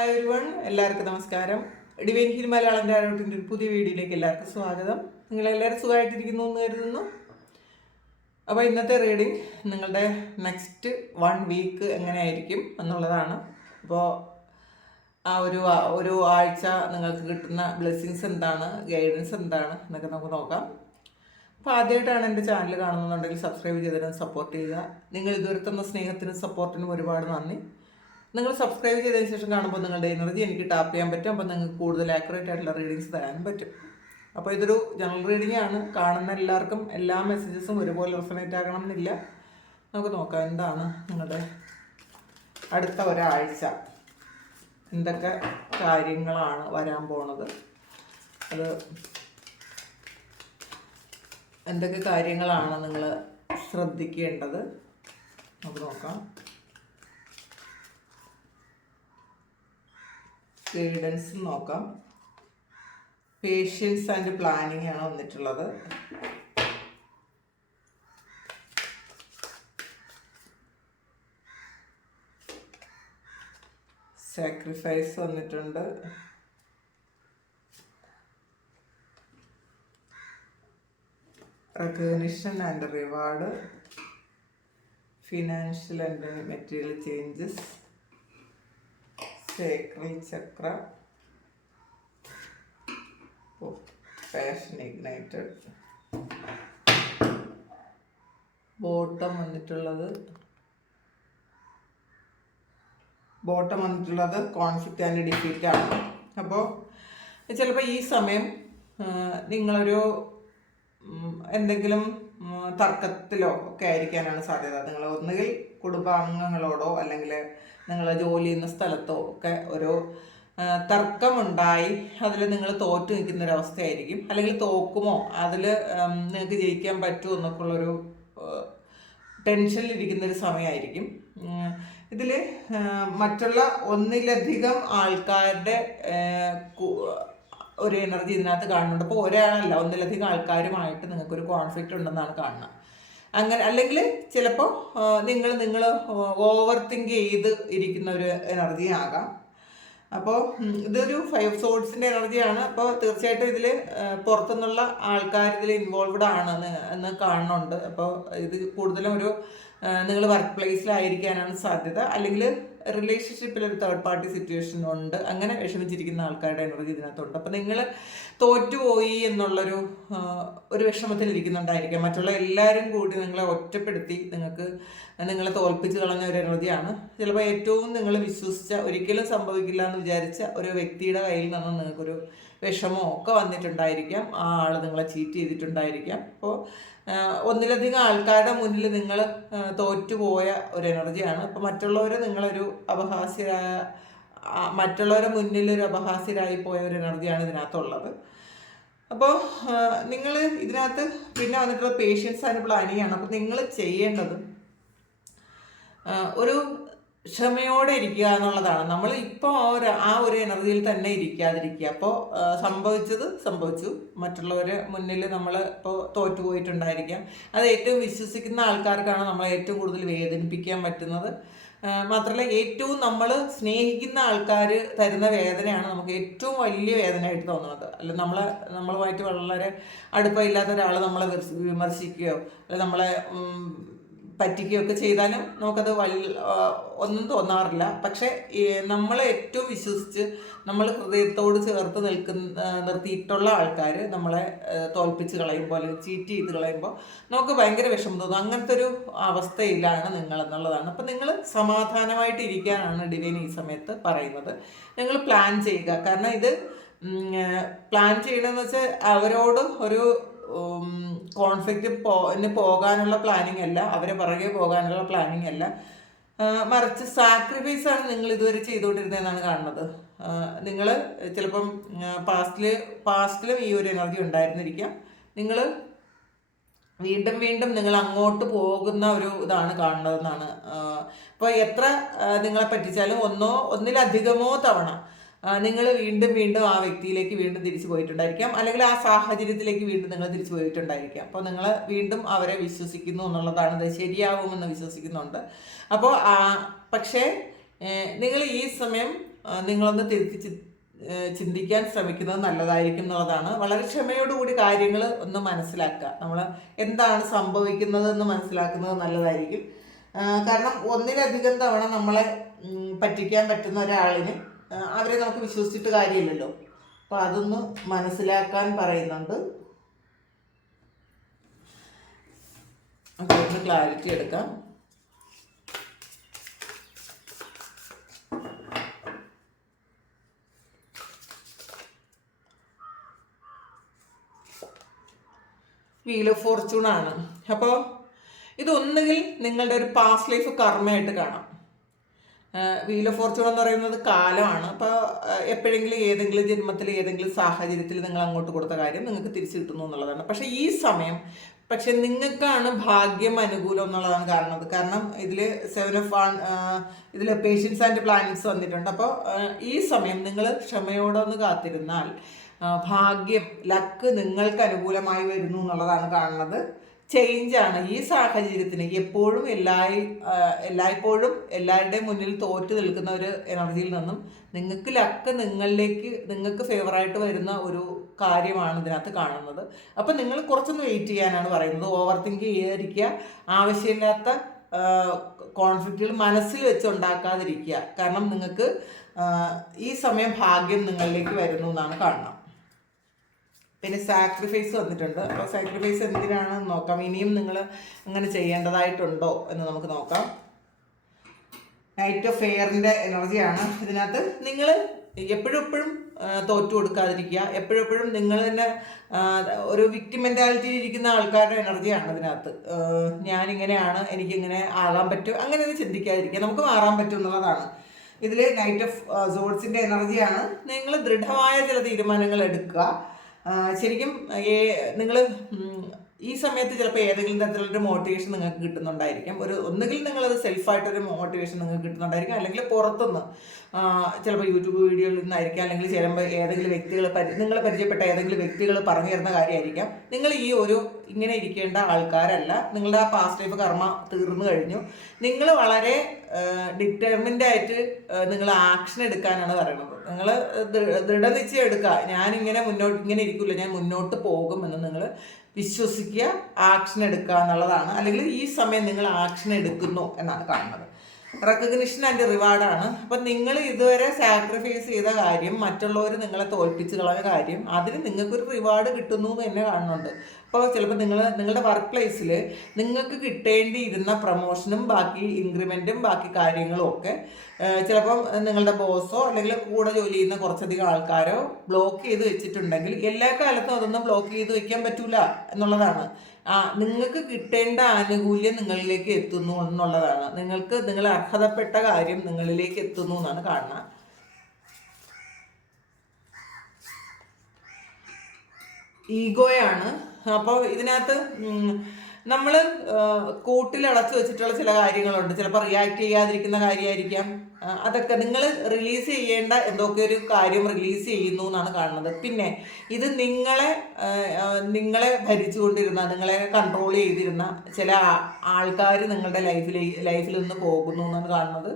Hi ഒരുവൺ എല്ലാവർക്കും നമസ്കാരം. Divine hill Malayalam ഡയറക്റ്റിന്റെ ഒരു പുതിയ വീഡിയോയിലേക്ക് എല്ലാവർക്കും സ്വാഗതം. നിങ്ങളെല്ലാവരും സുഖമായിട്ടിരിക്കുന്നു എന്ന് കരുതുന്നു. അപ്പോൾ ഇന്നത്തെ റീഡിങ് നിങ്ങളുടെ നെക്സ്റ്റ് വൺ വീക്ക് എങ്ങനെയായിരിക്കും എന്നുള്ളതാണ്. അപ്പോൾ ആ ഒരു ഒരു ആഴ്ച നിങ്ങൾക്ക് കിട്ടുന്ന ബ്ലെസ്സിങ്സ് എന്താണ് ഗൈഡൻസ് എന്താണ് എന്നൊക്കെ നമുക്ക് നോക്കാം. അപ്പോൾ ആദ്യമായിട്ടാണ് എന്റെ ചാനൽ കാണുന്നുണ്ടെങ്കിൽ സബ്സ്ക്രൈബ് ചെയ്തതിനും സപ്പോർട്ട് ചെയ്യുക. നിങ്ങൾ ഇതുവരെ തന്ന സ്നേഹത്തിനും സപ്പോർട്ടിനും ഒരുപാട് നന്ദി. നിങ്ങൾ സബ്സ്ക്രൈബ് ചെയ്തതിന് ശേഷം കാണുമ്പോൾ നിങ്ങളുടെ എനർജി എനിക്ക് ടാപ്പ് ചെയ്യാൻ പറ്റും. അപ്പോൾ നിങ്ങൾക്ക് കൂടുതൽ ആക്യുറേറ്റ് ആയിട്ടുള്ള റീഡിങ്സ് തരാനും പറ്റും. അപ്പോൾ ഇതൊരു ജനറൽ റീഡിംഗ് ആണ്. കാണുന്ന എല്ലാവർക്കും എല്ലാ മെസ്സേജസും ഒരുപോലെ റെസണേറ്റ് ആകണം എന്നില്ല നമുക്ക് നോക്കാം എന്താണ് നിങ്ങളുടെ അടുത്ത ഒരാഴ്ച. എന്തൊക്കെ കാര്യങ്ങളാണ് വരാൻ പോണത്? അത് എന്തൊക്കെ കാര്യങ്ങളാണ് നിങ്ങൾ ശ്രദ്ധിക്കേണ്ടത്? നമുക്ക് നോക്കാം. ഗൈഡൻസ് നോക്കാം. പേഷ്യൻസ് ആൻഡ് പ്ലാനിങ് ആണ് വന്നിട്ടുള്ളത്. സാക്രിഫൈസ് വന്നിട്ടുണ്ട്. Recognition and reward financial and material changes chakra passion ignited bottom വന്നിട്ടുള്ളത്. ബോട്ടം വന്നിട്ടുള്ളത് കോൺഫ്ലിക്റ്റ് ആൻഡ് ഡിഫീറ്റ് ആണ്. അപ്പോൾ ചിലപ്പോൾ ഈ സമയം നിങ്ങളൊരു എന്തെങ്കിലും തർക്കത്തിലോ ഒക്കെ ആയിരിക്കാനാണ് സാധ്യത. നിങ്ങൾ ഒന്നുകിൽ കുടുംബാംഗങ്ങളോടോ അല്ലെങ്കിൽ നിങ്ങൾ ജോലി ചെയ്യുന്ന സ്ഥലത്തോ ഒക്കെ ഒരു തർക്കമുണ്ടായി അതിൽ നിങ്ങൾ തോറ്റു നിൽക്കുന്ന ഒരു അവസ്ഥയായിരിക്കും. അല്ലെങ്കിൽ തോക്കുമോ? അതിൽ നിങ്ങൾക്ക് ജയിക്കാൻ പറ്റുമോ എന്നൊക്കെ ഉള്ളൊരു ടെൻഷനിലിരിക്കുന്നൊരു സമയമായിരിക്കും. ഇതിൽ മറ്റുള്ള ഒന്നിലധികം ആൾക്കാരുടെ ഒരു എനർജി ഇതിനകത്ത് കാണുന്നുണ്ട്. അപ്പോൾ ഒരാളല്ല ഒന്നിലധികം ആൾക്കാരുമായിട്ട് നിങ്ങൾക്കൊരു കോൺഫ്ലിക്റ്റ് ഉണ്ടെന്നാണ് കാണുന്നത്. അങ്ങനെ അല്ലെങ്കിൽ ചിലപ്പോൾ നിങ്ങൾ നിങ്ങൾ ഓവർ തിങ്ക് ചെയ്ത് ഇരിക്കുന്ന ഒരു എനർജി ആകാം. അപ്പോൾ ഇതൊരു ഫൈവ് സോഴ്സിന്റെ എനർജിയാണ് അപ്പോൾ തീർച്ചയായിട്ടും ഇതിൽ പുറത്തുനിന്നുള്ള ആൾക്കാർ ഇതിൽ ഇൻവോൾവ്ഡ് ആണ് എന്ന് കാണുന്നുണ്ട്. അപ്പോൾ ഇത് കൂടുതലും ഒരു നിങ്ങൾ വർക്ക് പ്ലേസിലായിരിക്കാനാണ് സാധ്യത. അല്ലെങ്കിൽ റിലേഷൻഷിപ്പിൽ ഒരു തേർഡ് പാർട്ടി സിറ്റുവേഷൻ ഉണ്ട്. അങ്ങനെ വിഷമിച്ചിരിക്കുന്ന ആൾക്കാരുടെ എനർജി ഇതിനകത്തുണ്ട്. അപ്പം നിങ്ങൾ തോറ്റുപോയി എന്നുള്ളൊരു ഒരു വിഷമത്തിൽ ഇരിക്കുന്നുണ്ടായിരിക്കാം മറ്റുള്ള എല്ലാവരും കൂടി നിങ്ങളെ ഒറ്റപ്പെടുത്തി നിങ്ങൾക്ക് നിങ്ങളെ തോൽപ്പിച്ച് കളഞ്ഞ ഒരു എനർജിയാണ് ചിലപ്പോൾ ഏറ്റവും നിങ്ങൾ വിശ്വസിച്ച ഒരിക്കലും സംഭവിക്കില്ല എന്ന് വിചാരിച്ച ഒരു വ്യക്തിയുടെ കയ്യിൽ നിന്ന് നിങ്ങൾക്കൊരു വിഷമോ ഒക്കെ വന്നിട്ടുണ്ടായിരിക്കാം. ആ ആൾ നിങ്ങളെ ചീറ്റ് ചെയ്തിട്ടുണ്ടായിരിക്കാം. അപ്പോൾ ഒന്നിലധികം ആൾക്കാരുടെ മുന്നിൽ നിങ്ങൾ തോറ്റുപോയ ഒരു എനർജിയാണ് അപ്പോൾ മറ്റുള്ളവർ നിങ്ങളൊരു അപഹാസ്യരായ മറ്റുള്ളവരെ മുന്നിൽ ഒരു അപഹാസ്യരായി പോയ ഒരു എനർജിയാണ് ഇതിനകത്തുള്ളത്. അപ്പോൾ നിങ്ങൾ ഇതിനകത്ത് പിന്നെ വന്നിട്ടുള്ള പേഷ്യൻസ് ആൻഡ് പ്ലാനിങ് ആണ് അപ്പോൾ നിങ്ങൾ ചെയ്യേണ്ടത് ഒരു ക്ഷമയോടെ ഇരിക്കുക എന്നുള്ളതാണ്. നമ്മൾ ഇപ്പോൾ ആ ഒരു ആ ഒരു എനർജിയിൽ തന്നെ ഇരിക്കാതിരിക്കുക. അപ്പോൾ സംഭവിച്ചത് സംഭവിച്ചു. മറ്റുള്ളവരെ മുന്നിൽ നമ്മൾ ഇപ്പോൾ തോറ്റുപോയിട്ടുണ്ടായിരിക്കാം. അത് ഏറ്റവും വിശ്വസിക്കുന്ന ആൾക്കാർക്കാണ് നമ്മളെ ഏറ്റവും കൂടുതൽ വേദനിപ്പിക്കാൻ പറ്റുന്നത്. മാത്രമല്ല ഏറ്റവും നമ്മൾ സ്നേഹിക്കുന്ന ആൾക്കാർ തരുന്ന വേദനയാണ് നമുക്ക് ഏറ്റവും വലിയ വേദനയായിട്ട് തോന്നുന്നത്. അല്ല നമ്മളെ നമ്മളുമായിട്ട് വളരെ അടുപ്പമില്ലാത്ത ഒരാൾ നമ്മളെ വിമർശി- വിമർശിക്കുകയോ അല്ലെ നമ്മളെ ഉം, പറ്റിക്കുകയോ ഒക്കെ ചെയ്താലും നമുക്കത് വൽ ഒന്നും തോന്നാറില്ല. പക്ഷേ നമ്മൾ ഏറ്റവും വിശ്വസിച്ച് നമ്മൾ ഹൃദയത്തോട് ചേർത്ത് നിൽക്കുന്ന നിർത്തിയിട്ടുള്ള ആൾക്കാർ നമ്മളെ തോൽപ്പിച്ച് കളയുമ്പോൾ അല്ലെങ്കിൽ ചീറ്റ് ചെയ്ത് കളയുമ്പോൾ നമുക്ക് ഭയങ്കര വിഷമം തോന്നും. അങ്ങനത്തെ ഒരു അവസ്ഥയിലാണ് നിങ്ങൾ എന്നുള്ളതാണ് അപ്പം നിങ്ങൾ സമാധാനമായിട്ട് ഇരിക്കാനാണ് ഡിവൈൻ ഈ സമയത്ത് പറയുന്നത്. നിങ്ങൾ പ്ലാൻ ചെയ്യുക. കാരണം ഇത് പ്ലാൻ ചെയ്യണമെന്ന് വെച്ചാൽ അവരോട് ഒരു കോൺഫ്ലിക്റ്റ് പോ പോകാനുള്ള പ്ലാനിങ് അല്ല അവരെ പുറകെ പോകാനുള്ള പ്ലാനിങ് അല്ല. മറിച്ച് സാക്രിഫൈസ് ആണ് നിങ്ങൾ ഇതുവരെ ചെയ്തുകൊണ്ടിരുന്നതെന്നാണ് കാണുന്നത്. നിങ്ങൾ ചിലപ്പം പാസ്റ്റിൽ പാസ്റ്റിലും ഈ ഒരു എനർജി ഉണ്ടായിരുന്നിരിക്കാം. നിങ്ങൾ വീണ്ടും വീണ്ടും നിങ്ങൾ അങ്ങോട്ട് പോകുന്ന ഒരു ഇതാണ് കാണുന്നതെന്നാണ് ഇപ്പോൾ എത്ര നിങ്ങളെ പറ്റിച്ചാലും ഒന്നോ ഒന്നിലധികമോ തവണ നിങ്ങൾ വീണ്ടും വീണ്ടും ആ വ്യക്തിയിലേക്ക് വീണ്ടും തിരിച്ചു പോയിട്ടുണ്ടായിരിക്കാം. അല്ലെങ്കിൽ ആ സാഹചര്യത്തിലേക്ക് വീണ്ടും നിങ്ങൾ തിരിച്ചു പോയിട്ടുണ്ടായിരിക്കാം. അപ്പോൾ നിങ്ങൾ വീണ്ടും അവരെ വിശ്വസിക്കുന്നു എന്നുള്ളതാണ്. ഇത് ശരിയാവുമെന്ന് വിശ്വസിക്കുന്നുണ്ട്. അപ്പോൾ പക്ഷേ നിങ്ങൾ ഈ സമയം നിങ്ങളൊന്ന് തിരുത്തി ചിന്തിക്കാൻ ശ്രമിക്കുന്നത് നല്ലതായിരിക്കും എന്നുള്ളതാണ്. വളരെ ക്ഷമയോടുകൂടി കാര്യങ്ങൾ ഒന്ന് മനസ്സിലാക്കുക. നമ്മൾ എന്താണ് സംഭവിക്കുന്നത് എന്ന് മനസ്സിലാക്കുന്നത് നല്ലതായിരിക്കും. കാരണം ഒന്നിലധികം തവണ നമ്മളെ പറ്റിക്കാൻ പറ്റുന്ന ഒരാളിന് അവരെ നമുക്ക് വിശ്വസിച്ചിട്ട് കാര്യമില്ലല്ലോ. അപ്പോൾ അതൊന്ന് മനസ്സിലാക്കാൻ പറയുന്നുണ്ട്. അപ്പോൾ ക്ലാരിറ്റി എടുക്കാം. വീൽ ഓഫ് ഫോർച്യൂൺ ആണ്. അപ്പോൾ ഇതൊന്നുകിൽ നിങ്ങളുടെ ഒരു പാസ്റ്റ് ലൈഫ് കർമ്മയായിട്ട് കാണാം. വീൽ ഓഫ് ഫോർച്യൂൺ എന്ന് പറയുന്നത് കാലമാണ്. അപ്പോൾ എപ്പോഴെങ്കിലും ഏതെങ്കിലും ജന്മത്തിൽ ഏതെങ്കിലും സാഹചര്യത്തിൽ നിങ്ങൾ അങ്ങോട്ട് കൊടുത്ത കാര്യം നിങ്ങൾക്ക് തിരിച്ചു കിട്ടുന്നു എന്നുള്ളതാണ്. പക്ഷേ ഈ സമയം പക്ഷെ നിങ്ങൾക്കാണ് ഭാഗ്യം അനുകൂലം എന്നുള്ളതാണ് കാരണം കാരണം ഇതിൽ സെവൻ ഓഫ് വൺ ഇതിൽ പേഷ്യൻസ് ആൻഡ് പ്ലാനറ്റ്സ് വന്നിട്ടുണ്ട്. അപ്പോൾ ഈ സമയം നിങ്ങൾ ക്ഷമയോടെ ഒന്ന് കാത്തിരുന്നാൽ ഭാഗ്യം ലക്ക് നിങ്ങൾക്ക് അനുകൂലമായി വരുന്നു എന്നുള്ളതാണ് കാണുന്നത് ചേഞ്ച് ആണ്. ഈ സാഹചര്യത്തിന് എപ്പോഴും എല്ലായി എല്ലായ്പ്പോഴും എല്ലാവരുടെയും മുന്നിൽ തോറ്റു നിൽക്കുന്ന ഒരു എനർജിയിൽ നിന്നും നിങ്ങൾക്ക് ലക്ക് നിങ്ങളിലേക്ക് നിങ്ങൾക്ക് ഫേവറായിട്ട് വരുന്ന ഒരു കാര്യമാണ് ഇതിനകത്ത് കാണുന്നത്. അപ്പം നിങ്ങൾ കുറച്ചൊന്ന് വെയിറ്റ് ചെയ്യാനാണ് പറയുന്നത്. ഓവർ തിങ്ക് ചെയ്യാതിരിക്കുക. ആവശ്യമില്ലാത്ത കോൺഫ്ലിക്റ്റുകൾ മനസ്സിൽ വെച്ച് ഉണ്ടാക്കാതിരിക്കുക. കാരണം നിങ്ങൾക്ക് ഈ സമയം ഭാഗ്യം നിങ്ങളിലേക്ക് വരുന്നു എന്നാണ് കാണുന്നത്. പിന്നെ സാക്രിഫൈസ് വന്നിട്ടുണ്ട്. അപ്പോൾ സാക്രിഫൈസ് എന്തിനാണെന്ന് നോക്കാം. ഇനിയും നിങ്ങൾ അങ്ങനെ ചെയ്യേണ്ടതായിട്ടുണ്ടോ എന്ന് നമുക്ക് നോക്കാം. നൈറ്റ് ഓഫ് എയറിന്റെ എനർജിയാണ് ഇതിനകത്ത് നിങ്ങൾ എപ്പോഴും എപ്പോഴും തോറ്റു കൊടുക്കാതിരിക്കുക. എപ്പോഴും എപ്പോഴും നിങ്ങൾ തന്നെ ഒരു വിക്ടിം മെന്റാലിറ്റിയിൽ ഇരിക്കുന്ന ആൾക്കാരുടെ എനർജിയാണ് ഇതിനകത്ത്. ആ, ഞാനിങ്ങനെയാണ് എനിക്കിങ്ങനെ ആകാൻ പറ്റും. അങ്ങനെയൊന്നും ചിന്തിക്കാതിരിക്കുക. നമുക്ക് മാറാൻ പറ്റും എന്നുള്ളതാണ്. ഇതിൽ നൈറ്റ് ഓഫ് സോൾസിന്റെ എനർജിയാണ് നിങ്ങൾ ദൃഢമായ ചില തീരുമാനങ്ങൾ എടുക്കുക. ശരിക്കും നിങ്ങൾ ഈ സമയത്ത് ചിലപ്പോൾ ഏതെങ്കിലും തരത്തിലുള്ളൊരു മോട്ടിവേഷൻ നിങ്ങൾക്ക് കിട്ടുന്നുണ്ടായിരിക്കും. ഒരു ഒന്നുകിൽ നിങ്ങളത് സെൽഫായിട്ടൊരു മോട്ടിവേഷൻ നിങ്ങൾക്ക് കിട്ടുന്നുണ്ടായിരിക്കും. അല്ലെങ്കിൽ പുറത്തുനിന്ന് ചിലപ്പോൾ യൂട്യൂബ് വീഡിയോയിൽ നിന്നായിരിക്കാം. അല്ലെങ്കിൽ ചിലപ്പോൾ ഏതെങ്കിലും വ്യക്തികൾ പരി നിങ്ങളെ പരിചയപ്പെട്ട ഏതെങ്കിലും വ്യക്തികൾ പറഞ്ഞു തരുന്ന കാര്യമായിരിക്കാം. നിങ്ങൾ ഈ ഒരു ഇങ്ങനെ ഇരിക്കേണ്ട ആൾക്കാരല്ല. നിങ്ങളുടെ ആ പാസ്റ്റ് ലൈഫ് കർമ്മ തീർന്നു കഴിഞ്ഞു. നിങ്ങൾ വളരെ ഡിറ്റർമിൻഡ് ആയിട്ട് നിങ്ങൾ ആക്ഷൻ എടുക്കാനാണ് പറയുന്നത്. നിങ്ങൾ ദൃഢനിശ്ചയം എടുക്കുക. ഞാനിങ്ങനെ മുന്നോട്ട് ഇങ്ങനെ ഇരിക്കില്ല ഞാൻ മുന്നോട്ട് പോകുമെന്ന് നിങ്ങൾ വിശ്വസിക്കുക ആക്ഷൻ എടുക്കുക എന്നുള്ളതാണ്. അല്ലെങ്കിൽ ഈ സമയം നിങ്ങൾ ആക്ഷൻ എടുക്കുന്നു എന്നാണ് കാണുന്നത്. റെക്കഗ്നിഷൻ ആൻഡ് റിവാർഡാണ് അപ്പം നിങ്ങൾ ഇതുവരെ സാക്രിഫൈസ് ചെയ്ത കാര്യം മറ്റുള്ളവർ നിങ്ങളെ തോൽപ്പിച്ച് കളഞ്ഞ കാര്യം അതിന് നിങ്ങൾക്കൊരു റിവാർഡ് കിട്ടുന്നു എന്ന് തന്നെ കാണുന്നുണ്ട്. അപ്പോൾ ചിലപ്പോൾ നിങ്ങൾ നിങ്ങളുടെ വർക്ക് പ്ലേസിൽ നിങ്ങൾക്ക് കിട്ടേണ്ടിയിരുന്ന പ്രൊമോഷനും ബാക്കി ഇൻക്രിമെന്റും ബാക്കി കാര്യങ്ങളും ഒക്കെ ചിലപ്പം നിങ്ങളുടെ ബോസോ അല്ലെങ്കിൽ കൂടെ ജോലി ചെയ്യുന്ന കുറച്ചധികം ആൾക്കാരോ ബ്ലോക്ക് ചെയ്ത് വെച്ചിട്ടുണ്ടെങ്കിൽ എല്ലാ കാലത്തും അതൊന്നും ബ്ലോക്ക് ചെയ്ത് വെക്കാൻ പറ്റൂല എന്നുള്ളതാണ്. നിങ്ങൾക്ക് കിട്ടേണ്ട ആനുകൂല്യം നിങ്ങളിലേക്ക് എത്തുന്നു എന്നുള്ളതാണ്. നിങ്ങൾക്ക് നിങ്ങൾ അർഹതപ്പെട്ട കാര്യം നിങ്ങളിലേക്ക് എത്തുന്നു എന്നാണ് കാണുന്നത് ഈഗോയാണ്. അപ്പോൾ ഇതിനകത്ത് നമ്മൾ കൂട്ടിലടച്ചു വെച്ചിട്ടുള്ള ചില കാര്യങ്ങളുണ്ട്. ചിലപ്പോൾ റിയാക്ട് ചെയ്യാതിരിക്കുന്ന കാര്യമായിരിക്കാം അതൊക്കെ നിങ്ങൾ റിലീസ് ചെയ്യേണ്ട എന്തൊക്കെ ഒരു കാര്യം റിലീസ് ചെയ്യുന്നു എന്നാണ് കാണുന്നത്. പിന്നെ ഇത് നിങ്ങളെ നിങ്ങളെ ഭരിച്ചുകൊണ്ടിരുന്ന നിങ്ങളെ കൺട്രോൾ ചെയ്തിരുന്ന ചില ആൾക്കാർ നിങ്ങളുടെ ലൈഫിൽ ലൈഫിൽ നിന്ന് പോകുന്നു എന്നാണ് കാണുന്നത്.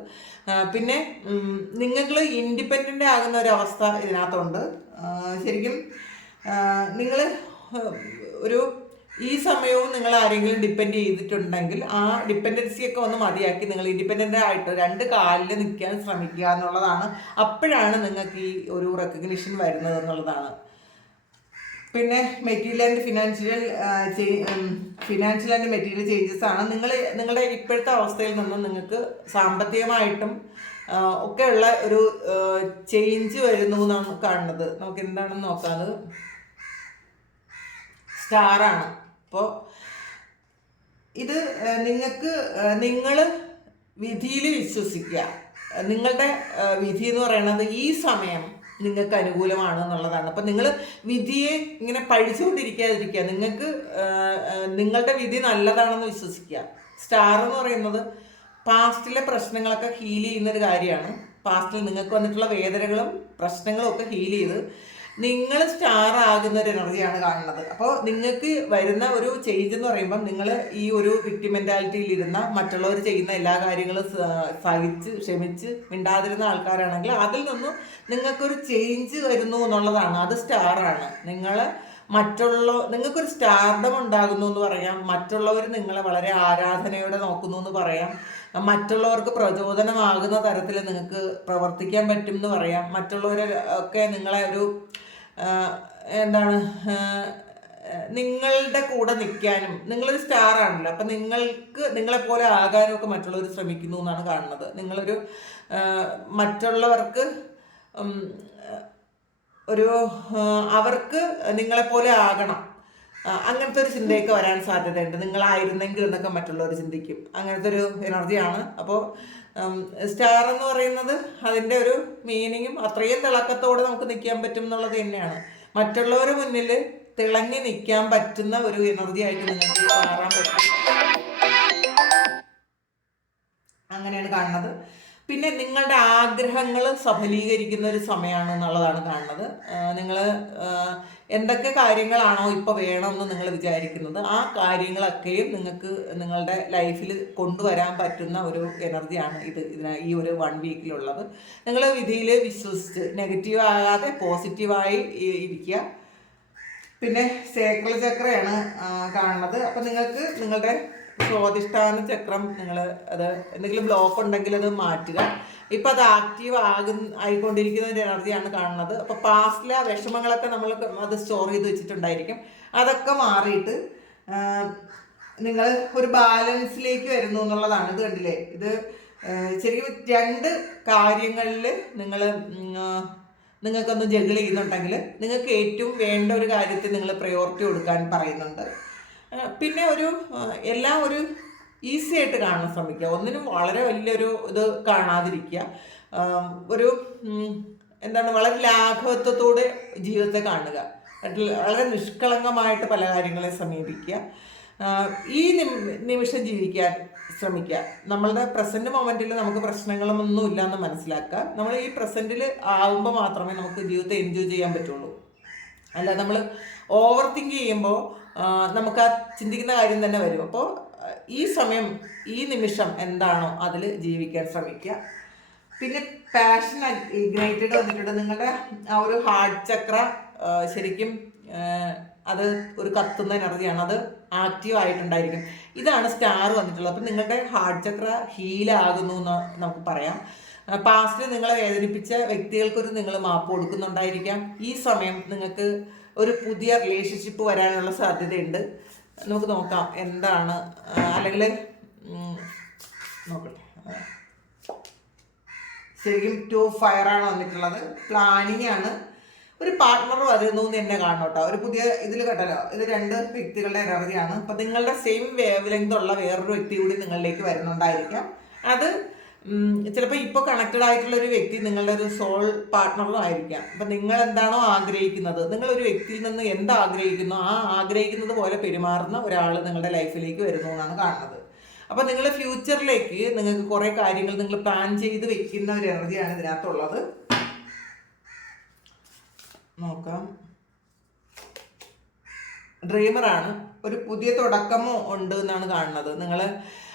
പിന്നെ നിങ്ങൾ ഇൻഡിപെൻഡന്റ് ആകുന്ന ഒരു അവസ്ഥ ഇതിനകത്തുണ്ട്. ശരിക്കും നിങ്ങൾ ഒരു ഈ സമയവും നിങ്ങൾ ആരെങ്കിലും ഡിപ്പെൻഡ് ചെയ്തിട്ടുണ്ടെങ്കിൽ ആ ഡിപ്പെൻഡൻസിയൊക്കെ ഒന്ന് മതിയാക്കി നിങ്ങൾ ഇൻഡിപെൻഡന്റ് ആയിട്ട് രണ്ട് കാലിൽ നിൽക്കാൻ ശ്രമിക്കുക എന്നുള്ളതാണ് അപ്പോഴാണ് നിങ്ങൾക്ക് ഈ ഒരു റെക്കഗ്നിഷൻ വരുന്നത് എന്നുള്ളതാണ്. പിന്നെ material and financial financial and material changes ആണ്. നിങ്ങൾ നിങ്ങളുടെ ഇപ്പോഴത്തെ അവസ്ഥയിൽ നിന്ന് നിങ്ങൾക്ക് സാമ്പത്തികമായിട്ടും ഒക്കെയുള്ള ഒരു ചേഞ്ച് വരുന്നു എന്നാണ് കാണുന്നത്. നമുക്ക് എന്താണെന്ന് നോക്കാത് സ്റ്റാറാണ് അപ്പോൾ ഇത് നിങ്ങൾക്ക് നിങ്ങൾ വിധിയിൽ വിശ്വസിക്കുക. നിങ്ങളുടെ വിധി എന്ന് പറയുന്നത് ഈ സമയം നിങ്ങൾക്ക് അനുകൂലമാണ് എന്നുള്ളതാണ്. അപ്പം നിങ്ങൾ വിധിയെ ഇങ്ങനെ പഴിച്ചുകൊണ്ടിരിക്കാതിരിക്കുക നിങ്ങൾക്ക് നിങ്ങളുടെ വിധി നല്ലതാണെന്ന് വിശ്വസിക്കുക. സ്റ്റാർ എന്ന് പറയുന്നത് പാസ്റ്റിലെ പ്രശ്നങ്ങളൊക്കെ ഹീൽ ചെയ്യുന്നൊരു കാര്യമാണ്. പാസ്റ്റിൽ നിങ്ങൾക്ക് വന്നിട്ടുള്ള വേദനകളും പ്രശ്നങ്ങളും ഒക്കെ ഹീൽ ചെയ്ത് നിങ്ങൾ സ്റ്റാർ ആകുന്ന ഒരു എനർജിയാണ് കാണുന്നത്. അപ്പോൾ നിങ്ങൾക്ക് വരുന്ന ഒരു ചേഞ്ച് എന്ന് പറയുമ്പം നിങ്ങൾ ഈ ഒരു വിക്ടി മെന്റാലിറ്റിയിൽ ഇരുന്ന മറ്റുള്ളവർ ചെയ്യുന്ന എല്ലാ കാര്യങ്ങളും സഹിച്ച് ക്ഷമിച്ച് മിണ്ടാതിരുന്ന ആൾക്കാരാണെങ്കിൽ അതിൽ നിന്നും നിങ്ങൾക്കൊരു ചേഞ്ച് വരുന്നു എന്നുള്ളതാണ്. അത് സ്റ്റാറാണ് നിങ്ങൾ മറ്റുള്ള നിങ്ങൾക്കൊരു സ്റ്റാർഡം ഉണ്ടാകുന്നു എന്ന് പറയാം. മറ്റുള്ളവർ നിങ്ങളെ വളരെ ആരാധനയോടെ നോക്കുന്നു എന്ന് പറയാം. മറ്റുള്ളവർക്ക് പ്രചോദനമാകുന്ന തരത്തിൽ നിങ്ങൾക്ക് പ്രവർത്തിക്കാൻ പറ്റും എന്ന് പറയാം. മറ്റുള്ളവരെ ഒക്കെ നിങ്ങളെ ഒരു എന്താണ് നിങ്ങളുടെ കൂടെ നിൽക്കാനും നിങ്ങളൊരു സ്റ്റാർ ആണല്ലോ അപ്പം നിങ്ങൾക്ക് നിങ്ങളെപ്പോലെ ആകാനും ഒക്കെ മറ്റുള്ളവർ ശ്രമിക്കുന്നു എന്നാണ് കാണുന്നത്. നിങ്ങളൊരു മറ്റുള്ളവർക്ക് ഒരു അവർക്ക് അവർക്ക് നിങ്ങളെപ്പോലെ ആകണം. അങ്ങനത്തെ ഒരു ചിന്തയൊക്കെ വരാൻ സാധ്യതയുണ്ട്. നിങ്ങളായിരുന്നെങ്കിൽ എന്നൊക്കെ മറ്റുള്ളവർ ചിന്തിക്കും. അങ്ങനത്തെ ഒരു എനർജിയാണ് അപ്പോൾ സ്റ്റാർ എന്ന് പറയുന്നത് അതിന്റെ ഒരു മീനിങ്ങും അത്രയും തിളക്കത്തോടെ നമുക്ക് നിൽക്കാൻ പറ്റും എന്നുള്ളത് തന്നെയാണ്. മറ്റുള്ളവർ മുന്നിൽ തിളങ്ങി നിൽക്കാൻ പറ്റുന്ന ഒരു എനർജി ആയിട്ട് നിങ്ങൾക്ക് മാറാൻ പറ്റും. അങ്ങനെയാണ് കാണുന്നത്. പിന്നെ നിങ്ങളുടെ ആഗ്രഹങ്ങൾ സഫലീകരിക്കുന്ന ഒരു സമയമാണ് എന്നുള്ളതാണ് കാണുന്നത് നിങ്ങൾ എന്തൊക്കെ കാര്യങ്ങളാണോ ഇപ്പോൾ വേണമെന്ന് നിങ്ങൾ വിചാരിക്കുന്നത് ആ കാര്യങ്ങളൊക്കെയും നിങ്ങൾക്ക് നിങ്ങളുടെ ലൈഫിൽ കൊണ്ടുവരാൻ പറ്റുന്ന ഒരു എനർജിയാണ് ഇത് ഈ ഒരു വൺ വീക്കിലുള്ളത്. നിങ്ങൾ വിധിയിൽ വിശ്വസിച്ച് നെഗറ്റീവ് ആകാതെ പോസിറ്റീവായി ഇരിക്കുക. പിന്നെ സേക്രൽ ചക്രയാണ് കാണുന്നത്. അപ്പം നിങ്ങൾക്ക് നിങ്ങളുടെ സ്വാധിഷ്ഠാന ചക്രം നിങ്ങൾ അത് എന്തെങ്കിലും ബ്ലോക്ക് ഉണ്ടെങ്കിൽ അത് മാറ്റുക. ഇപ്പം അത് ആക്റ്റീവ് ആകുന്ന ആയിക്കൊണ്ടിരിക്കുന്നതിന്റെ എനർജിയാണ് കാണുന്നത്. അപ്പോൾ പാസ്റ്റിലെ വിഷമങ്ങളൊക്കെ നമ്മൾ അത് സ്റ്റോർ ചെയ്ത് വെച്ചിട്ടുണ്ടായിരിക്കും. അതൊക്കെ മാറിയിട്ട് നിങ്ങൾ ഒരു ബാലൻസിലേക്ക് വരുന്നു എന്നുള്ളതാണ്. ഇത് കണ്ടില്ലേ? ഇത് ശരിക്കും രണ്ട് കാര്യങ്ങളിൽ നിങ്ങൾ നിങ്ങൾക്കൊന്ന് ജഗിൾ ചെയ്യുന്നുണ്ടെങ്കിൽ നിങ്ങൾക്ക് ഏറ്റവും വേണ്ട ഒരു കാര്യത്തിൽ നിങ്ങൾ പ്രയോറിറ്റി കൊടുക്കാൻ പറയുന്നുണ്ട്. പിന്നെ ഒരു എല്ലാം ഒരു ഈസി ആയിട്ട് കാണാൻ ശ്രമിക്കുക. ഒന്നിനും വളരെ വലിയൊരു ഇത് കാണാതിരിക്കുക. ഒരു എന്താണ് വളരെ ലാഘവത്വത്തോടെ ജീവിതത്തെ കാണുക. വളരെ നിഷ്കളങ്കമായിട്ട് പല കാര്യങ്ങളെ സമീപിക്കുക. ഈ നിമി- നിമിഷം ജീവിക്കാൻ ശ്രമിക്കുക. നമ്മളുടെ പ്രസന്റ് മൊമെന്റിൽ നമുക്ക് പ്രശ്നങ്ങളൊന്നും ഇല്ലാന്ന് മനസ്സിലാക്കുക. നമ്മൾ ഈ പ്രസന്റിൽ ആവുമ്പോൾ മാത്രമേ നമുക്ക് ജീവിതത്തെ എൻജോയ് ചെയ്യാൻ പറ്റുള്ളൂ. അല്ല നമ്മൾ ഓവർ തിങ്ക് ചെയ്യുമ്പോൾ നമുക്ക് ആ ചിന്തിക്കുന്ന കാര്യം തന്നെ വരും. അപ്പോൾ ഈ സമയം ഈ നിമിഷം എന്താണോ അതിൽ ജീവിക്കാൻ ശ്രമിക്കുക. പിന്നെ പാഷൻ ഇഗ്നൈറ്റഡ് വന്നിട്ടുണ്ട് നിങ്ങളുടെ ആ ഒരു ഹാർട്ട് ചക്ര ശരിക്കും അത് ഒരു കത്തുന്ന എനർജിയാണ്. അത് ആക്റ്റീവ് ആയിട്ടുണ്ടായിരിക്കും. ഇതാണ് സ്റ്റാർ വന്നിട്ടുള്ളത്. അപ്പം നിങ്ങളുടെ ഹാർട്ട് ചക്ര ഹീലാകുന്നു എന്ന് നമുക്ക് പറയാം. പാസ്റ്റിൽ നിങ്ങളെ വേദനിപ്പിച്ച വ്യക്തികൾക്കൊരു നിങ്ങൾ മാപ്പ് കൊടുക്കുന്നുണ്ടായിരിക്കാം. ഈ സമയം നിങ്ങൾക്ക് ഒരു പുതിയ റിലേഷൻഷിപ്പ് വരാനുള്ള സാധ്യതയുണ്ട്. നമുക്ക് നോക്കാം എന്താണ് അല്ലെങ്കിൽ നോക്കട്ടെ. ശരിക്കും ടു ഫയർ ആണ് വന്നിട്ടുള്ളത്. പ്ലാനിങ് ആണ്. ഒരു പാർട്ട്ണർ വരുന്നു എന്ന് തന്നെ കാണണം കേട്ടോ ഒരു പുതിയ ഇതിൽ കേട്ടല്ലോ ഇത് രണ്ട് വ്യക്തികളുടെ എനർജിയാണ്. അപ്പം നിങ്ങളുടെ സെയിം വേവ് ലെങ്ത് ഉള്ള വേറൊരു വ്യക്തി കൂടി നിങ്ങളിലേക്ക് വരുന്നുണ്ടായിരിക്കാം. അത് ചിലപ്പോൾ ഇപ്പോൾ കണക്റ്റഡ് ആയിട്ടുള്ള ഒരു വ്യക്തി നിങ്ങളുടെ ഒരു സോൾ പാർട്ട്ണറും ആയിരിക്കാം. അപ്പം നിങ്ങൾ എന്താണോ ആഗ്രഹിക്കുന്നത് നിങ്ങൾ ഒരു വ്യക്തിയിൽ നിന്ന് എന്ത് ആഗ്രഹിക്കുന്നു ആ ആഗ്രഹിക്കുന്നത് പോലെ പെരുമാറുന്ന ഒരാൾ നിങ്ങളുടെ ലൈഫിലേക്ക് വരുന്നു എന്നാണ് കാണുന്നത്. അപ്പം നിങ്ങൾ ഫ്യൂച്ചറിലേക്ക് നിങ്ങൾക്ക് കുറേ കാര്യങ്ങൾ നിങ്ങൾ പ്ലാൻ ചെയ്ത് വെക്കുന്ന ഒരു എനർജിയാണ് ഇതിനകത്തുള്ളത്. നോക്കാം. ഡ്രീമറാണ് ഒരു പുതിയ തുടക്കമോ ഉണ്ട് എന്നാണ് കാണുന്നത്. നിങ്ങൾ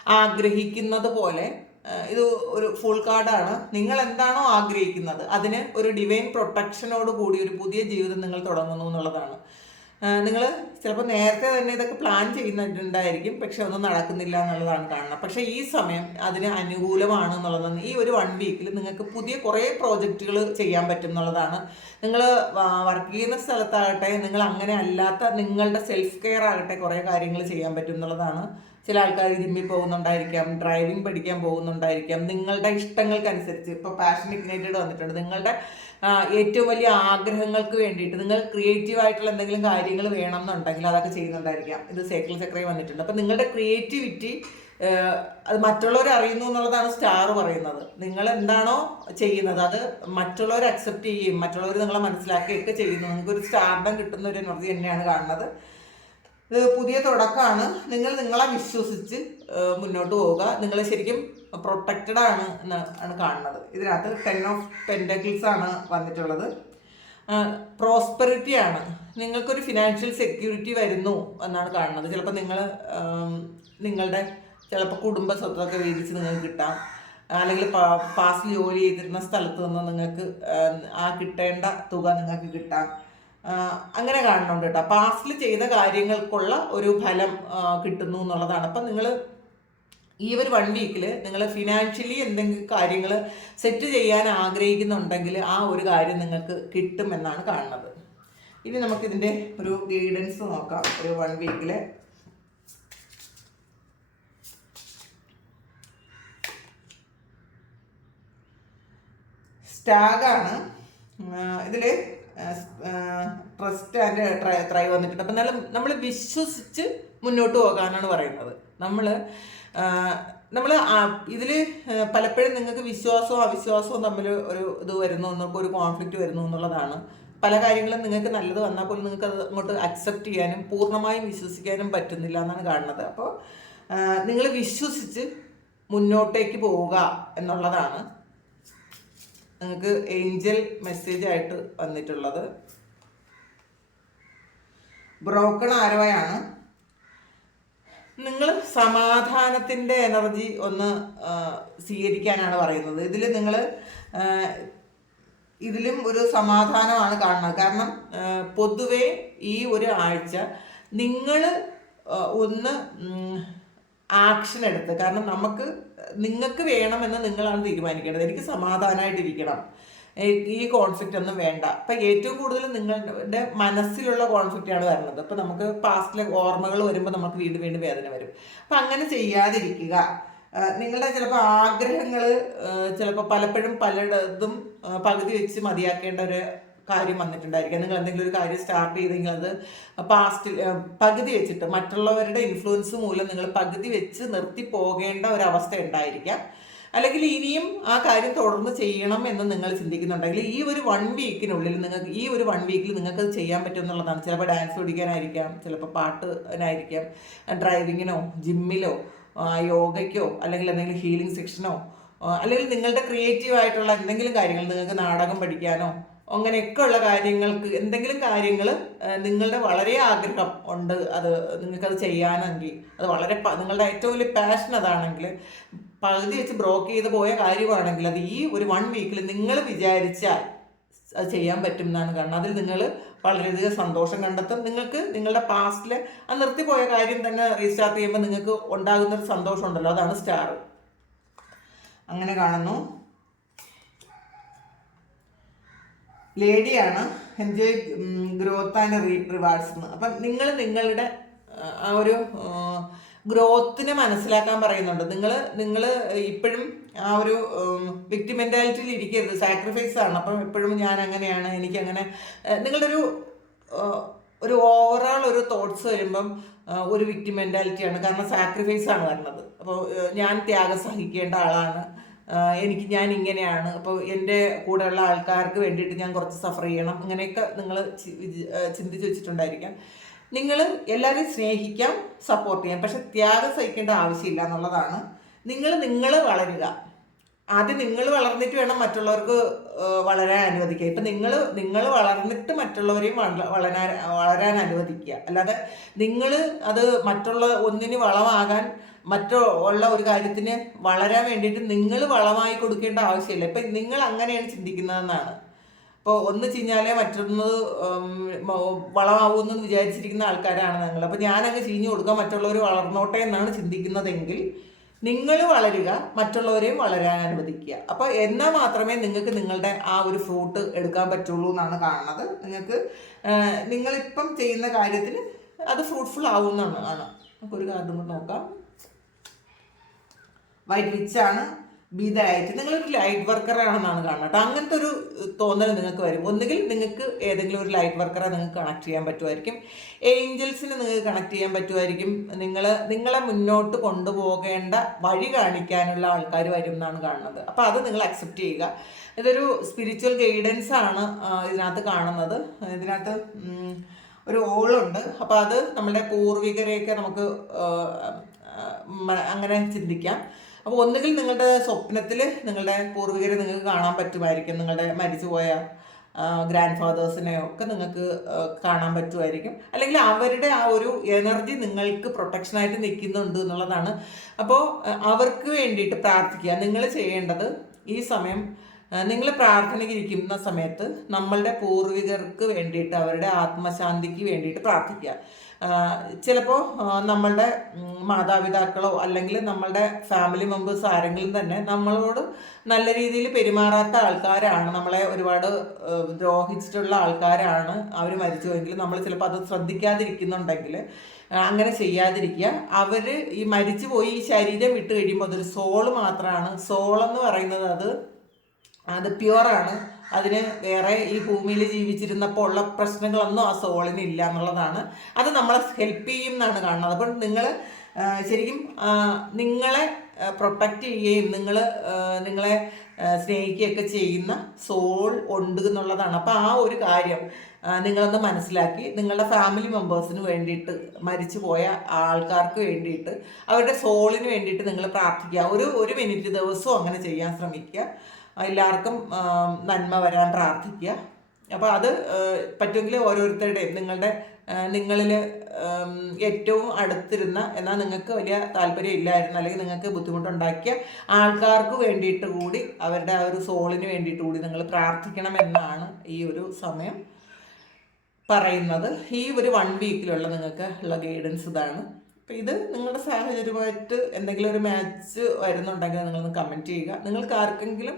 ആഗ്രഹിക്കുന്നത് പോലെ ഇത് ഒരു ഫുൾ കാർഡാണ് നിങ്ങൾ എന്താണോ ആഗ്രഹിക്കുന്നത് അതിന് ഒരു ഡിവൈൻ പ്രൊട്ടക്ഷനോട് കൂടി ഒരു പുതിയ ജീവിതം നിങ്ങൾ തുടങ്ങുന്നു എന്നുള്ളതാണ്. നിങ്ങൾ ചിലപ്പോൾ നേരത്തെ തന്നെ ഇതൊക്കെ പ്ലാൻ ചെയ്യുന്നുണ്ടായിരിക്കും പക്ഷെ ഒന്നും നടക്കുന്നില്ല എന്നുള്ളതാണ് കാണുന്നത്. പക്ഷേ ഈ സമയം അതിന് അനുകൂലമാണ് എന്നുള്ളതാണ്. ഈ ഒരു വൺ വീക്കിൽ നിങ്ങൾക്ക് പുതിയ കുറേ പ്രോജക്റ്റുകൾ ചെയ്യാൻ പറ്റും എന്നുള്ളതാണ്. നിങ്ങൾ വർക്ക് ചെയ്യുന്ന സ്ഥലത്താകട്ടെ നിങ്ങൾ അങ്ങനെ അല്ലാത്ത നിങ്ങളുടെ സെൽഫ് കെയർ ആകട്ടെ കുറേ കാര്യങ്ങൾ ചെയ്യാൻ പറ്റും എന്നുള്ളതാണ്. ചില ആൾക്കാർ ജിമ്മിൽ പോകുന്നുണ്ടായിരിക്കാം ഡ്രൈവിംഗ് പഠിക്കാൻ പോകുന്നുണ്ടായിരിക്കാം. നിങ്ങളുടെ ഇഷ്ടങ്ങൾക്കനുസരിച്ച് ഇപ്പോൾ പാഷൻ ഇഗ്നേറ്റഡ് വന്നിട്ടുണ്ട്. നിങ്ങളുടെ ഏറ്റവും വലിയ ആഗ്രഹങ്ങൾക്ക് വേണ്ടിയിട്ട് നിങ്ങൾ ക്രിയേറ്റീവ് ആയിട്ടുള്ള എന്തെങ്കിലും കാര്യങ്ങൾ വേണം എന്നുണ്ടെങ്കിൽ അതൊക്കെ ചെയ്യുന്നുണ്ടായിരിക്കാം. ഇത് സൈക്കിൾ സെക്രട്ടറി വന്നിട്ടുണ്ട്. അപ്പം നിങ്ങളുടെ ക്രിയേറ്റിവിറ്റി അത് മറ്റുള്ളവർ അറിയുന്നു എന്നുള്ളതാണ് സ്റ്റാർ പറയുന്നത്. നിങ്ങൾ എന്താണോ ചെയ്യുന്നത് അത് മറ്റുള്ളവർ അക്സെപ്റ്റ് ചെയ്യുകയും മറ്റുള്ളവർ നിങ്ങളെ മനസ്സിലാക്കുകയൊക്കെ ചെയ്യുന്നു. നിങ്ങൾക്ക് ഒരു സ്റ്റാർഡം കിട്ടുന്ന ഒരു എനർജി തന്നെയാണ് കാണുന്നത്. ഇത് പുതിയ തുടക്കമാണ്. നിങ്ങൾ നിങ്ങളെ വിശ്വസിച്ച് മുന്നോട്ട് പോവുക. നിങ്ങൾ ശരിക്കും പ്രൊട്ടക്റ്റഡ് ആണ് എന്ന് ആണ് കാണുന്നത്. ഇതിനകത്ത് ടെൻ ഓഫ് പെൻഡക്കിൾസ് ആണ് വന്നിട്ടുള്ളത്. പ്രോസ്പെറിറ്റി ആണ്. നിങ്ങൾക്കൊരു ഫിനാൻഷ്യൽ സെക്യൂരിറ്റി വരുന്നു എന്നാണ് കാണുന്നത്. ചിലപ്പോൾ നിങ്ങൾ നിങ്ങളുടെ ചിലപ്പോൾ കുടുംബ സ്വത്തൊക്കെ വേദിച്ച് നിങ്ങൾക്ക് കിട്ടാം. അല്ലെങ്കിൽ പാസ്റ്റ് ജോലി ചെയ്തിരുന്ന സ്ഥലത്ത് നിന്ന് നിങ്ങൾക്ക് ആ, കിട്ടേണ്ട തുക നിങ്ങൾക്ക് കിട്ടാം. അങ്ങനെ കാണുന്നുണ്ട് കേട്ടോ. പാസ്റ്റിൽ ചെയ്ത കാര്യങ്ങൾക്കുള്ള ഒരു ഫലം കിട്ടുന്നു എന്നുള്ളതാണ്. അപ്പം നിങ്ങൾ ഈ ഒരു വൺ വീക്കിൽ നിങ്ങൾ ഫിനാൻഷ്യലി എന്തെങ്കിലും കാര്യങ്ങൾ സെറ്റ് ചെയ്യാൻ ആഗ്രഹിക്കുന്നുണ്ടെങ്കിൽ ആ ഒരു കാര്യം നിങ്ങൾക്ക് കിട്ടുമെന്നാണ് കാണുന്നത്. ഇനി നമുക്കിതിന്റെ ഒരു ഗൈഡൻസ് നോക്കാം. ഒരു വൺ വീക്കിലെ സ്റ്റാഗാണ്. ഇതിൽ ട്രസ്റ്റ് ആൻഡ് ട്രൈ ട്രൈ വന്നിട്ടുണ്ട്. അപ്പം നല്ല നമ്മൾ വിശ്വസിച്ച് മുന്നോട്ട് പോകാനാണ് പറയുന്നത്. നമ്മൾ നമ്മൾ ഇതിൽ പലപ്പോഴും നിങ്ങൾക്ക് വിശ്വാസവും അവിശ്വാസവും തമ്മിൽ ഒരു ഇത് വരുന്നു എന്നൊക്കെ ഒരു കോൺഫ്ലിക്റ്റ് വരുന്നു എന്നുള്ളതാണ്. പല കാര്യങ്ങളും നിങ്ങൾക്ക് നല്ലത് വന്നാൽ പോലും നിങ്ങൾക്ക് അത് അങ്ങോട്ട് അക്സെപ്റ്റ് ചെയ്യാനും പൂർണമായും വിശ്വസിക്കാനും പറ്റുന്നില്ല എന്നാണ് കാണുന്നത്. അപ്പോൾ നിങ്ങൾ വിശ്വസിച്ച് മുന്നോട്ടേക്ക് പോവുക എന്നുള്ളതാണ് നിങ്ങൾക്ക് ഏഞ്ചൽ മെസ്സേജ് ആയിട്ട് വന്നിട്ടുള്ളത്. ബ്രോക്കൺ ആരോയാണ് നിങ്ങൾ സമാധാനത്തിന്റെ എനർജി ഒന്ന് സ്വീകരിക്കാനാണ് പറയുന്നത്. ഇതിൽ നിങ്ങൾ ഇതിലും ഒരു സമാധാനമാണ് കാണുന്നത്. കാരണം പൊതുവേ ഈ ഒരു ആഴ്ച നിങ്ങൾ ഒന്ന് ആക്ഷൻ എടുത്ത്. കാരണം നമുക്ക് നിങ്ങൾക്ക് വേണമെന്ന് നിങ്ങളാണ് തീരുമാനിക്കേണ്ടത്. എനിക്ക് സമാധാനമായിട്ടിരിക്കണം ഈ കോൺഫ്ലിക്റ്റ് ഒന്നും വേണ്ട. അപ്പം ഏറ്റവും കൂടുതൽ നിങ്ങളുടെ മനസ്സിലുള്ള കോൺഫ്ലിക്റ്റ് ആണ് വരുന്നത്. അപ്പം നമുക്ക് പാസ്റ്റിലെ ഓർമ്മകൾ വരുമ്പോൾ നമുക്ക് വീണ്ടും വീണ്ടും വേദന വരും. അപ്പം അങ്ങനെ ചെയ്യാതിരിക്കുക. നിങ്ങളുടെ ചിലപ്പോൾ ആഗ്രഹങ്ങൾ ചിലപ്പോൾ പലപ്പോഴും പലയിടത്തും പകുതി വെച്ച് മതിയാക്കേണ്ട ഒരു കാര്യം വന്നിട്ടുണ്ടായിരിക്കാം. നിങ്ങൾ എന്തെങ്കിലും ഒരു കാര്യം സ്റ്റാർട്ട് ചെയ്തെങ്കിൽ അത് പാസ്റ്റിൽ പകുതി വെച്ചിട്ട് മറ്റുള്ളവരുടെ ഇൻഫ്ലുവൻസ് മൂലം നിങ്ങൾ പകുതി വെച്ച് നിർത്തി പോകേണ്ട ഒരവസ്ഥ ഉണ്ടായിരിക്കാം. അല്ലെങ്കിൽ ഇനിയും ആ കാര്യം തുടർന്ന് ചെയ്യണം എന്ന് നിങ്ങൾ ചിന്തിക്കുന്നുണ്ടെങ്കിൽ ഈ ഒരു വൺ വീക്കിനുള്ളിൽ നിങ്ങൾക്ക് ഈ ഒരു വൺ വീക്കിൽ നിങ്ങൾക്ക് അത് ചെയ്യാൻ പറ്റും എന്നുള്ളതാണ്. ചിലപ്പോൾ ഡാൻസ് പഠിക്കാനായിരിക്കാം ചിലപ്പോൾ പാട്ടിനായിരിക്കാം ഡ്രൈവിങ്ങിനോ ജിമ്മിലോ യോഗയ്ക്കോ അല്ലെങ്കിൽ എന്തെങ്കിലും ഹീലിംഗ് സെക്ഷനോ അല്ലെങ്കിൽ നിങ്ങളുടെ ക്രിയേറ്റീവ് ആയിട്ടുള്ള എന്തെങ്കിലും കാര്യങ്ങൾ നിങ്ങൾക്ക് നാടകം പഠിക്കാനോ അങ്ങനെയൊക്കെ ഉള്ള കാര്യങ്ങൾക്ക് എന്തെങ്കിലും കാര്യങ്ങൾ നിങ്ങളുടെ വളരെ ആഗ്രഹം ഉണ്ട് അത് നിങ്ങൾക്കത് ചെയ്യാനെങ്കിൽ അത് വളരെ നിങ്ങളുടെ ഏറ്റവും വലിയ പാഷൻ അതാണെങ്കിൽ പകുതി വെച്ച് ബ്രോക്ക് ചെയ്ത് പോയ കാര്യമാണെങ്കിൽ അത് ഈ ഒരു വൺ വീക്കിൽ നിങ്ങൾ വിചാരിച്ചാൽ അത് ചെയ്യാൻ പറ്റും എന്നാണ് കാരണം. അതിൽ നിങ്ങൾ വളരെയധികം സന്തോഷം കണ്ടെത്തും. നിങ്ങൾക്ക് നിങ്ങളുടെ പാസ്റ്റിലെ ആ നിർത്തിപ്പോയ കാര്യം തന്നെ റീസ്റ്റാർട്ട് ചെയ്യുമ്പോൾ നിങ്ങൾക്ക് ഉണ്ടാകുന്ന ഒരു സന്തോഷം ഉണ്ടല്ലോ അതാണ് സ്റ്റാർ അങ്ങനെ കാണുന്നു. ലേഡിയാണ്. എൻജോയ് ഗ്രോത്ത് ആൻഡ് റിവാർഡ്സ് എന്ന്. അപ്പം നിങ്ങൾ നിങ്ങളുടെ ആ, ഒരു ഗ്രോത്തിനെ മനസ്സിലാക്കാൻ പറയുന്നുണ്ട്. നിങ്ങൾ നിങ്ങൾ ഇപ്പോഴും ആ ഒരു വിക്ടി മെന്റാലിറ്റിയിൽ ഇരിക്കരുത്. സാക്രിഫൈസ് ആണ്. അപ്പം എപ്പോഴും ഞാൻ അങ്ങനെയാണ് എനിക്കങ്ങനെ നിങ്ങളുടെ ഒരു ഒരു ഓവറോൾ ഒരു തോട്ട്സ് വരുമ്പം ഒരു വിക്ടി മെന്റാലിറ്റിയാണ് കാരണം സാക്രിഫൈസ് ആണ് വരുന്നത് അപ്പോൾ ഞാൻ ത്യാഗം സഹിക്കേണ്ട ആളാണ്. എനിക്ക് ഞാൻ ഇങ്ങനെയാണ് അപ്പോൾ എന്റെ കൂടെയുള്ള ആൾക്കാർക്ക് വേണ്ടിയിട്ട് ഞാൻ കുറച്ച് സഫർ ചെയ്യണം. അങ്ങനെയൊക്കെ നിങ്ങൾ ചിന്തിച്ച് വെച്ചിട്ടുണ്ടായിരിക്കാം. നിങ്ങൾ എല്ലാവരെയും സ്നേഹിക്കാം സപ്പോർട്ട് ചെയ്യാം. പക്ഷെ ത്യാഗം സഹിക്കേണ്ട ആവശ്യമില്ല എന്നുള്ളതാണ്. നിങ്ങൾ നിങ്ങൾ വളരുക. ആദ്യം നിങ്ങൾ വളർന്നിട്ട് വേണം മറ്റുള്ളവർക്ക് വളരാൻ അനുവദിക്കുക ഇപ്പം നിങ്ങൾ നിങ്ങൾ വളർന്നിട്ട് മറ്റുള്ളവരെയും വളരാൻ വളരാൻ അനുവദിക്കുക. അല്ലാതെ നിങ്ങൾ അത് മറ്റുള്ള ഒന്നിന് വളമാകാൻ മറ്റോ ഉള്ള ഒരു കാര്യത്തിന് വളരാൻ വേണ്ടിയിട്ട് നിങ്ങൾ വളമായി കൊടുക്കേണ്ട ആവശ്യമില്ല. ഇപ്പം നിങ്ങൾ അങ്ങനെയാണ് ചിന്തിക്കുന്നതെന്നാണ്. അപ്പോൾ ഒന്ന് ചീഞ്ഞാലേ മറ്റൊന്ന് വളമാവുമെന്ന് വിചാരിച്ചിരിക്കുന്ന ആൾക്കാരാണ് ഞങ്ങൾ. അപ്പോൾ ഞാനങ്ങ് ചീഞ്ഞു കൊടുക്കാം മറ്റുള്ളവർ വളർന്നോട്ടെ എന്നാണ് ചിന്തിക്കുന്നതെങ്കിൽ നിങ്ങൾ വളരുക മറ്റുള്ളവരെയും വളരാൻ അനുവദിക്കുക. അപ്പോൾ എന്നാൽ മാത്രമേ നിങ്ങൾക്ക് നിങ്ങളുടെ ആ ഒരു ഫ്രൂട്ട് എടുക്കാൻ പറ്റുള്ളൂ എന്നാണ് കാണുന്നത്. നിങ്ങൾക്ക് നിങ്ങളിപ്പം ചെയ്യുന്ന കാര്യത്തിന് അത് ഫ്രൂട്ട്ഫുൾ ആവുമെന്നാണ് കാണാം നമുക്കൊരു കാർഡ് കൂടെ നോക്കാം. വൈറ്റ് വിച്ച് ആണ് ബി ദ ലൈറ്റ് നിങ്ങളൊരു ലൈറ്റ് വർക്കർ ആണെന്നാണ് കാണുന്നത്. കേട്ടോ അങ്ങനത്തെ ഒരു തോന്നൽ നിങ്ങൾക്ക് വരും. ഒന്നുകിൽ നിങ്ങൾക്ക് ഏതെങ്കിലും ഒരു ലൈറ്റ് വർക്കറെ നിങ്ങൾക്ക് കണക്ട് ചെയ്യാൻ പറ്റുമായിരിക്കും. ഏഞ്ചൽസിന് നിങ്ങൾക്ക് കണക്ട് ചെയ്യാൻ പറ്റുമായിരിക്കും. നിങ്ങൾ നിങ്ങളെ മുന്നോട്ട് കൊണ്ടുപോകേണ്ട വഴി കാണിക്കാനുള്ള ആൾക്കാർ വരും എന്നാണ് കാണുന്നത്. അപ്പോൾ അത് നിങ്ങൾ അക്സെപ്റ്റ് ചെയ്യുക. ഇതൊരു സ്പിരിച്വൽ ഗൈഡൻസ് ആണ് ഇതിനകത്ത് കാണുന്നത്. ഇതിനകത്ത് ഒരു ഓളുണ്ട് അപ്പോൾ അത് നമ്മുടെ പൂർവികരെയൊക്കെ നമുക്ക് അങ്ങനെ ചിന്തിക്കാം. അപ്പോൾ ഒന്നുകിൽ നിങ്ങളുടെ സ്വപ്നത്തിൽ നിങ്ങളുടെ പൂർവികരെ നിങ്ങൾക്ക് കാണാൻ പറ്റുമായിരിക്കും. നിങ്ങളുടെ മരിച്ചുപോയ ഗ്രാൻഡ് ഫാദേഴ്സിനെയോ ഒക്കെ നിങ്ങൾക്ക് കാണാൻ പറ്റുമായിരിക്കും. അല്ലെങ്കിൽ അവരുടെ ആ ഒരു എനർജി നിങ്ങൾക്ക് പ്രൊട്ടക്ഷനായിട്ട് നിൽക്കുന്നുണ്ട് എന്നുള്ളതാണ്. അപ്പോൾ അവർക്ക് വേണ്ടിയിട്ട് പ്രാർത്ഥിക്കുക. നിങ്ങൾ ചെയ്യേണ്ടത് ഈ സമയം നിങ്ങൾ പ്രാർത്ഥനയ്ക്കിരിക്കുന്ന സമയത്ത് നമ്മളുടെ പൂർവികർക്ക് വേണ്ടിയിട്ട് അവരുടെ ആത്മശാന്തിക്ക് വേണ്ടിയിട്ട് പ്രാർത്ഥിക്കുക. ചിലപ്പോൾ നമ്മളുടെ മാതാപിതാക്കളോ അല്ലെങ്കിൽ നമ്മളുടെ ഫാമിലി മെമ്പേഴ്സ് ആരെങ്കിലും തന്നെ നമ്മളോട് നല്ല രീതിയിൽ പെരുമാറാത്ത ആൾക്കാരാണ്. നമ്മളെ ഒരുപാട് ദ്രോഹിച്ചിട്ടുള്ള ആൾക്കാരാണ് അവർ മരിച്ചുവെങ്കിൽ നമ്മൾ ചിലപ്പോൾ അത് ശ്രദ്ധിക്കാതിരിക്കുന്നുണ്ടെങ്കിൽ അങ്ങനെ ചെയ്യാതിരിക്കുക. അവർ ഈ മരിച്ചു പോയി ഈ ശരീരം വിട്ട് കഴിയുമ്പോൾ അതൊരു സോൾ മാത്രമാണ് സോളെന്ന് പറയുന്നത് അത് അത് പ്യുവറാണ് അതിന് വേറെ ഈ ഭൂമിയിൽ ജീവിച്ചിരുന്നപ്പോൾ ഉള്ള പ്രശ്നങ്ങളൊന്നും ആ സോളിന് ഇല്ല എന്നുള്ളതാണ്. അത് നമ്മളെ ഹെൽപ്പ് ചെയ്യും എന്നാണ് കാണുന്നത്. അപ്പം നിങ്ങൾ ശരിക്കും നിങ്ങളെ പ്രൊട്ടക്റ്റ് ചെയ്യുകയും നിങ്ങൾ നിങ്ങളെ സ്നേഹിക്കുകയൊക്കെ ചെയ്യുന്ന സോൾ ഉണ്ട് എന്നുള്ളതാണ്. അപ്പോൾ ആ ഒരു കാര്യം നിങ്ങളൊന്ന് മനസ്സിലാക്കി. നിങ്ങളുടെ ഫാമിലി മെമ്പേഴ്സിന് വേണ്ടിയിട്ട് മരിച്ചു പോയ ആൾക്കാർക്ക് വേണ്ടിയിട്ട് അവരുടെ സോളിന് വേണ്ടിയിട്ട് നിങ്ങൾ പ്രാർത്ഥിക്കുക. ഒരു ഒരു മിനിറ്റ് ദിവസവും അങ്ങനെ ചെയ്യാൻ ശ്രമിക്കുക. എല്ലാവർക്കും നന്മ വരാൻ പ്രാർത്ഥിക്കുക. അപ്പോൾ അത് പറ്റുമെങ്കിൽ ഓരോരുത്തരുടെയും നിങ്ങളുടെ നിങ്ങളിൽ ഏറ്റവും അടുത്തിരുന്ന എന്നാൽ നിങ്ങൾക്ക് വലിയ താല്പര്യം ഇല്ലായിരുന്നു അല്ലെങ്കിൽ നിങ്ങൾക്ക് ബുദ്ധിമുട്ടുണ്ടാക്കിയ ആൾക്കാർക്ക് വേണ്ടിയിട്ട് കൂടി അവരുടെ ആ ഒരു സോളിന് വേണ്ടിയിട്ട് കൂടി നിങ്ങൾ പ്രാർത്ഥിക്കണം എന്നാണ് ഈ ഒരു സമയം പറയുന്നത്. ഈ ഒരു വൺ വീക്കിലുള്ള നിങ്ങൾക്ക് ഉള്ള ഗൈഡൻസ് ഇതാണ്. അപ്പോൾ ഇത് നിങ്ങളുടെ സാഹചര്യമായിട്ട് എന്തെങ്കിലും ഒരു മാച്ച് വരുന്നുണ്ടെങ്കിൽ നിങ്ങളൊന്ന് കമന്റ് ചെയ്യുക. നിങ്ങൾക്ക് ആർക്കെങ്കിലും